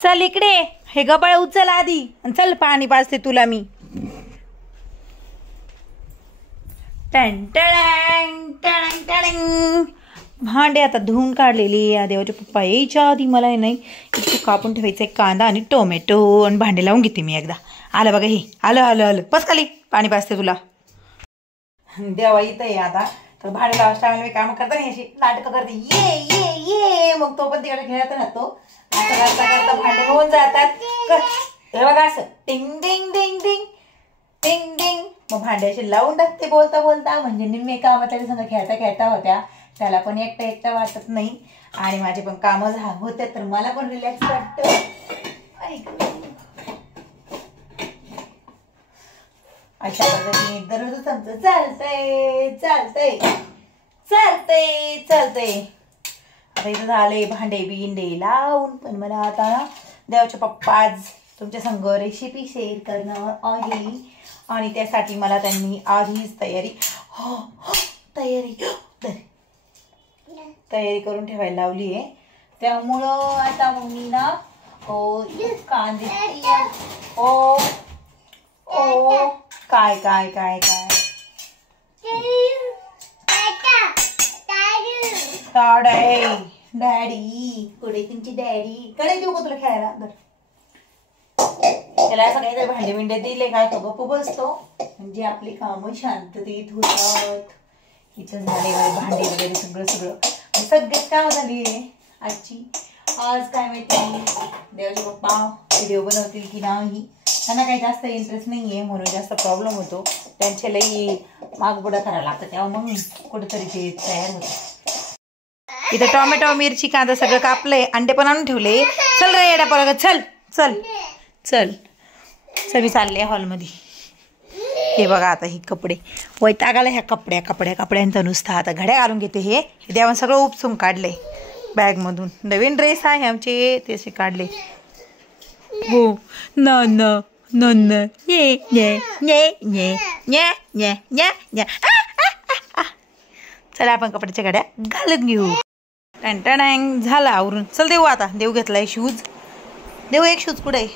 चल इकडे, हे गबाळ उचल आधी आणि चल पाणी पाजते तुला मी. भांडे आता धुवून काढलेली. या देवाच्या पप्पा यायच्या आधी मला नाही इतकं कापून ठेवायचं एक कांदा आणि टोमॅटो आणि भांडे लावून घेते मी एकदा. आलं बघा, हे आलं आलं आलं. बस खाली, पाणी पाजते तुला. देवा इथं आहे आता, तर भांडे लावायच्या टायमाला मी काम करता नाही, अशी नाटकं करते ये ये ये. मग तो पण तिकडे खेळत राहतो. असं करता करता भांडे होऊन जातात. हे बघा असं टिंग डिंग डिंग डिंग टिंग डिंग. मग भांड्याशी लावून टाकते बोलता बोलता. म्हणजे निम्मे कामं त्याच्या संग खेळता खेळता होत्या. त्याला पण एकटं एकटं वाटत नाही आणि माझे पण कामं होते, तर मला पण रिलॅक्स वाटतं. अशा पद्धतीने दररोज आमचं चालतंय चालतंय चालतंय चालतंय. आता इथं झाले भांडे बिंडे लावून. पण मला आता ना देवाच्या पप्पा आज तुमच्या संग रेसिपी शेअर करणार आहे आणि त्यासाठी मला त्यांनी आधीच तयारी करून ठेवायला लावली आहे. त्यामुळं आता मम्मी ना कांदे काय काय काय काय डॅडी कुठे तुमची डॅडी कडे देऊ का तुला खेळायला. त्याला असं काहीतरी भांडे बिंडे दिले काय तो गप्प बसतो, म्हणजे आपली कामं शांततेत होतात. इथं झाले भांडे वगैरे सगळं सगळेच काम झाली आहे आजची. आज काय माहिती देवाचे पप्पा व्हिडिओ बनवतील की नाही. त्यांना काही जास्त इंटरेस्ट नाही आहे, म्हणून जास्त प्रॉब्लेम होतो. त्यांच्या लई मागपुढं करायला लागतं, तेव्हा मग कुठेतरी ते तयार होतं. इथं टोमॅटो मिरची कांदा सगळं कापलंय. अंडे पण आणून ठेवले. चल रे येडा पोरगा, चल चल चल चल. मी चालले हॉलमध्ये. हे बघा आता हे कपडे वैताग आला ह्या कपड्यांचा नुसता. आता घड्या घालून घेते. हे देवान सगळं उपसून काढले बॅगमधून. नवीन ड्रेस आहे आमचे, ते असे काढले. हो न न न न ये ये ये ये ये ये ये ये. चला आपण कपड्याच्या घड्या घालून घेऊ. टँटँग झाला आवरून. चल देऊ आता. देऊ घेतलाय शूज. देऊ एक शूज कुठे आहे.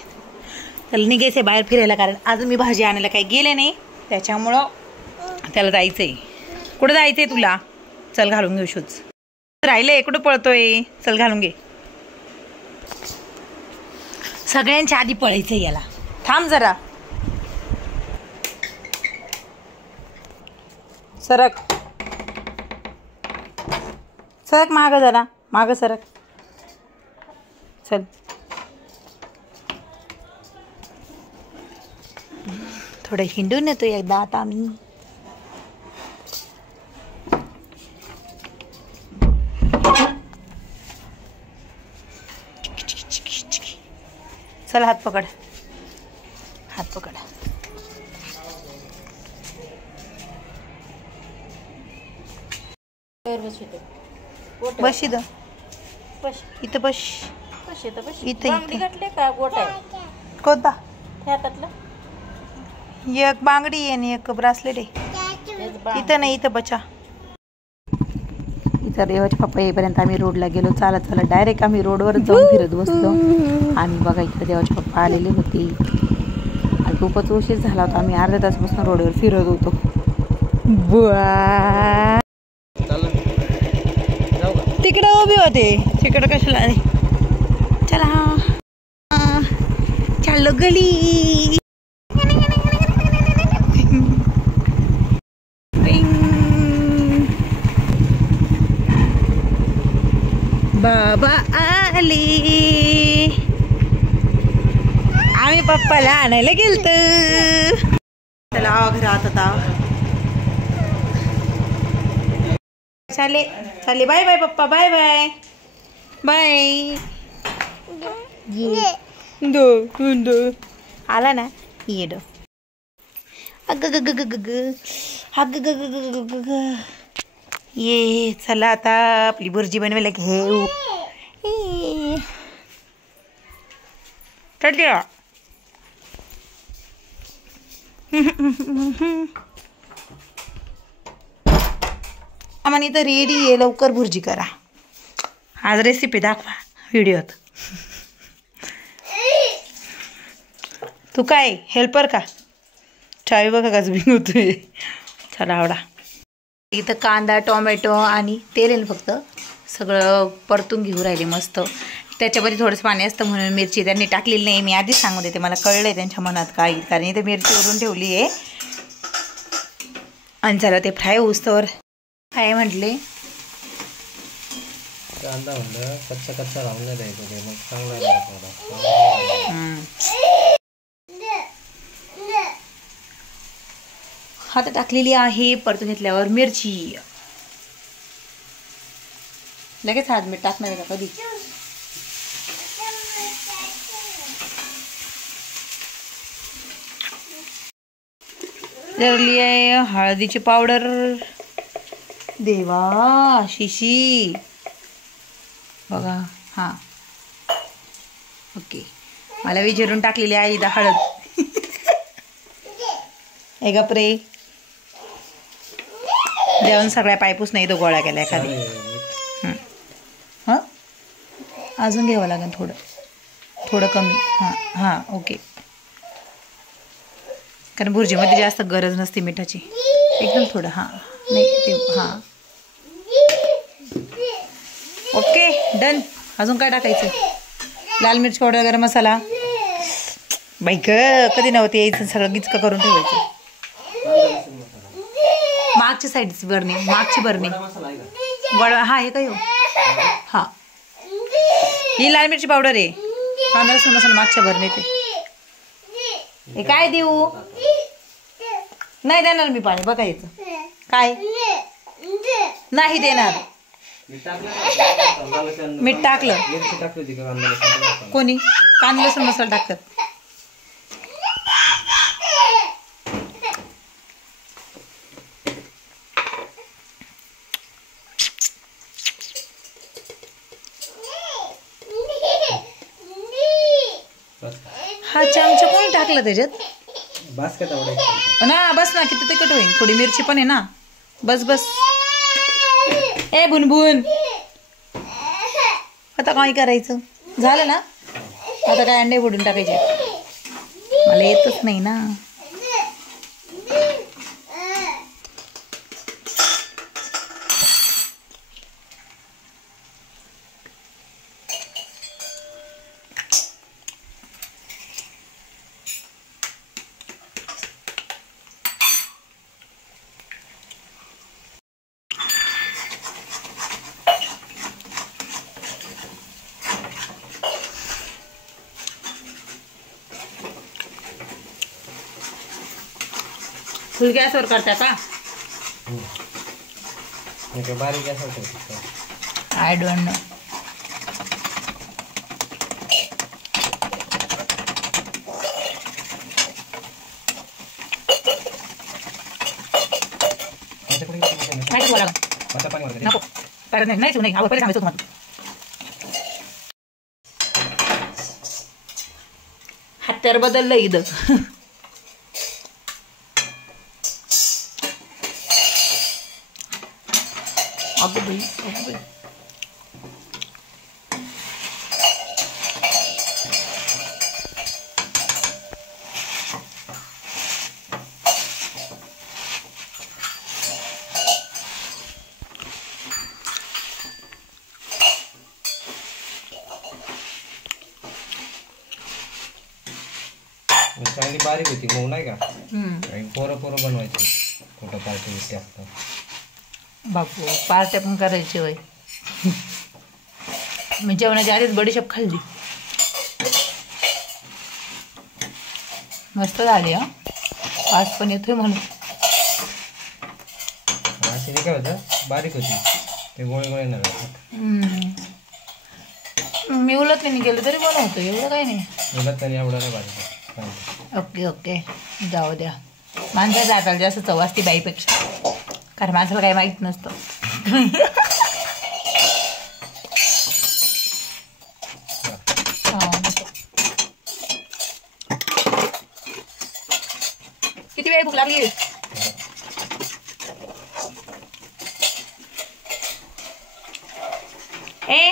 त्याला निघायचं बाहेर फिरायला, कारण अजून मी भाजी आणायला काही गेले नाही, त्याच्यामुळं त्याला जायचंय. कुठं जायचंय तुला. चल घालून घेऊ शूज. राहिले कुठं पळतोय. चल घालून घे. सगळ्यांच्या आधी पळायचंय याला. थांब जरा. सरक सरक मागं जरा, मागं सरक. चल थोडं हिंडून येतो एकदा आता आम्ही. चल हात पकड, हात पकड. बस इथं, इथं बस. इथं कोणता एक बांगडी आहे आणि एक ब्रासलेट आहे. इथं नाही, इथं बचा. इथं देवाच्या पप्पा येईपर्यंत आम्ही रोडला गेलो. चालत चालत डायरेक्ट आम्ही रोडवर जाऊन फिरत बसलो. आणि बघा इथं देवाचे पप्पा आलेले होते आणि खूपच उशीर झाला होता. आम्ही अर्ध्या तासापासून रोडवर फिरत होतो. तिकडे उभी होते, तिकडे कशाला आले. चला चाललो गली. बाबा आले. आम्ही पप्पाला आणायला गेलतो. त्याला घरात होता. चाले चाले. बाय बाय पप्पा, बाय बाय बाय. दो आला ना येड. अग ग ग ग ग अग ग ग ग ग. ये चला आता आपली भुर्जी बनवायला घेऊ. चल आम्हाला इथं रेडी आहे. लवकर भुर्जी करा. आज रेसिपी दाखवा व्हिडिओत. तू काय हेल्पर का? चावी बघा का बिंग होतोय. चला आवडा. इथं कांदा टोमॅटो आणि तेल आहे फक्त, सगळं परतून घेऊ राहिले मस्त. त्याच्यामध्ये थोडंसं पाणी असतं म्हणून मिरची त्यांनी टाकलेली नाही. मी आधीच सांगू देते, मला कळलं आहे त्यांच्या मनात काय, कारण इथं मिरची उडून ठेवली आहे. आणि चला ते फ्राय होऊस्तवर काय म्हटले, कांदा म्हणलं कच्चा कच्चा राहून नाही द्यायचं ते, मग चांगला आता टाकलेली आहे. परतून घेतल्यावर मिरची लगेच हात मीठ टाकणार आहे का कधी? धरली आहे हळदीची पावडर. देवा शिशी बघा. हां ओके, मला विचारून टाकलेली आहे इथं हळद. ए गपरे, जेवण सगळ्या पायपूस नाही तो गोळा केला एखादी. हां अजून घ्यावं लागेल थोडं थोडं कमी. हां हां ओके, कारण भुर्जीमध्ये जास्त गरज नसते मिठाची, एकदम थोडं. हां नाही ते हां ओके डन. अजून काय टाकायचं? लाल मिरची पावडर, गरम मसाला. बाई ग कधी नव्हते यायचं, सगळं गिचकं करून ठेवायचं. मागच्या साईडची बरणी, मागची बरणी गोळा. हा हे काय हो? हां ही लाल मिरची पावडर आहे. कांदा लसूण मसाला मागच्या बरणी ते. हे काय देऊ? नाही देणार मी पाणी, बघा याचं काय नाही देणार. मीठ टाकलं कोणी? कांदा लसूण मसाला टाकतात. हा चमचा कोणी टाकलं त्याच्यात? ना बस ना, किती तिखट होईल. थोडी मिरची पण आहे ना. बस बस. ए बुनबुन, आता काय करायचं? झालं ना, आता काय अंडे फोडून टाकायचे? मला येतच नाही ना. फुल गॅसवर करता का? बारीक गॅसवर करतो. I don't know. नको कारण नाही नाही आवड पहिले सांगायचं तुम्हाला. हत्यार बदललं इथं. अगं बाई अगं बाई. चांगली बारीक होती मऊ नाही का? पोरं पोरं बनवायची कुठं पार्टी बिर्टी असतं. बापू पार्ट्या पण करायची होय. मी जेवणाच्या आधीच बडीशेप खाल्ली. मस्त झाली. हा आज पण येतोय म्हणून. अशी काय होतं बारीक होती ते गोळे गोळे नाही. मी उलट नाही गेलो तरी बनवतो, एवढं काही नाही. उलट नाही एवढं नाही बारीक. ओके ओके जाऊ द्या. माणसाच्या जाताला जास्त चव असते बाईपेक्षा, कारण माणसाला काही माहीत नसतं. किती वेळ भूक लागली? ए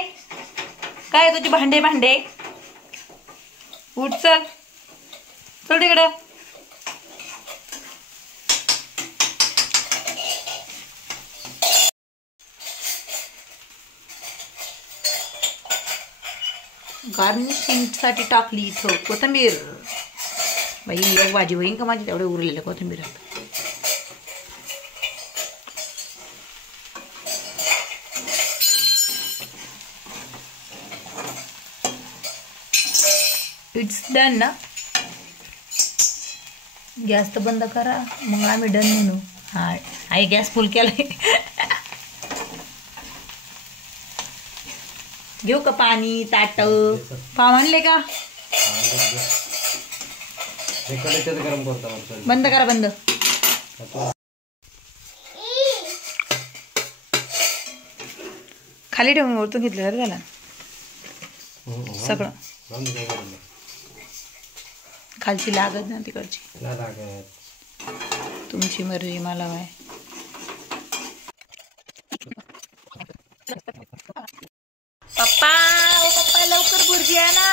काय तुझे भांडे भांडे उठ चल चल तिकडे. गार्निशिंगसाठी टाकली इथं कोथिंबीर. बाई एक भाजी होईन का माझी तेवढे उरलेलं कोथिंबीर. इट्स डन ना. गॅस तर बंद करा मग आम्ही डन म्हणू. हा आई गॅस फुल केलाय. घेऊ का पाणी ताट पाव आणले का. बंद करा बंद. खाली ठेवून वरतून घेतलं तर झालं सगळं. खालची लागत ना तिकडची. तुमची मर्जी मला काय. पप्पा ओ पप्पा लवकर भुर्जी आणा.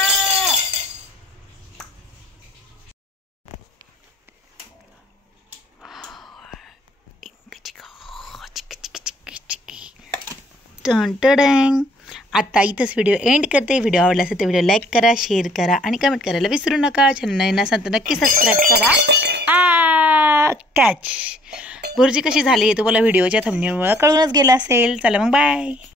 आता इथंच व्हिडिओ एंड करते. व्हिडिओ आवडला असेल तर व्हिडिओ लाईक करा, शेअर करा आणि कमेंट करायला विसरू नका. चॅनल नसेल तर नक्की सबस्क्राईब करा. कॅच भुर्जी कशी झाली तुम्हाला व्हिडिओच्या थंबनेलमुळे कळूनच गेला असेल. चला मग बाय.